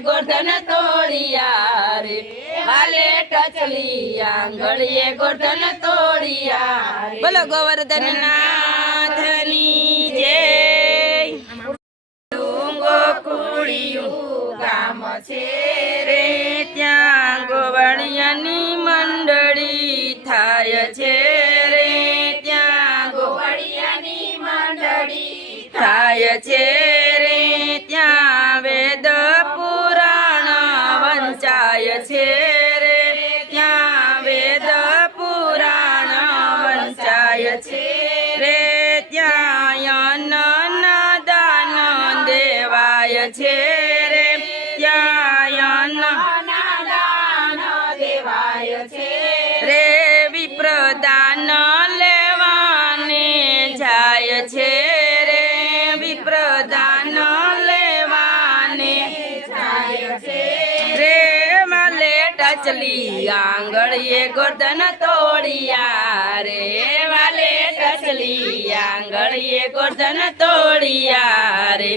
ગોર્ધન તોડિયા રે વાલે ટચલી આંગળીએ ગોર્ધન તોડિયા રે બોલો ગોવર્ધન નાથની જય ગોકુળિયું ગામ છે રે ત્યાં ગોવાળિયાની મંડળી થાય છે રે ત્યાં ગોવાળિયાની મંડળી થાય છે રે ત્યાં વેદ પુરાણ વંચાય છે રે ત્યાં વેદ પુરાણ વંચાય છે રે ત્યાં દાન દેવાય છે રે ત્યાં દાન દેવાય છે રે વિપ્રદાન લેવાને જાય છે રે વિપ્રદાન લેવાને જાય છે રે વાલે ટચલી આંગળીએ ગોર્ધન તોડિયા રે વાલે ટચલી આંગળીએ ગોર્ધન તોડિયા રે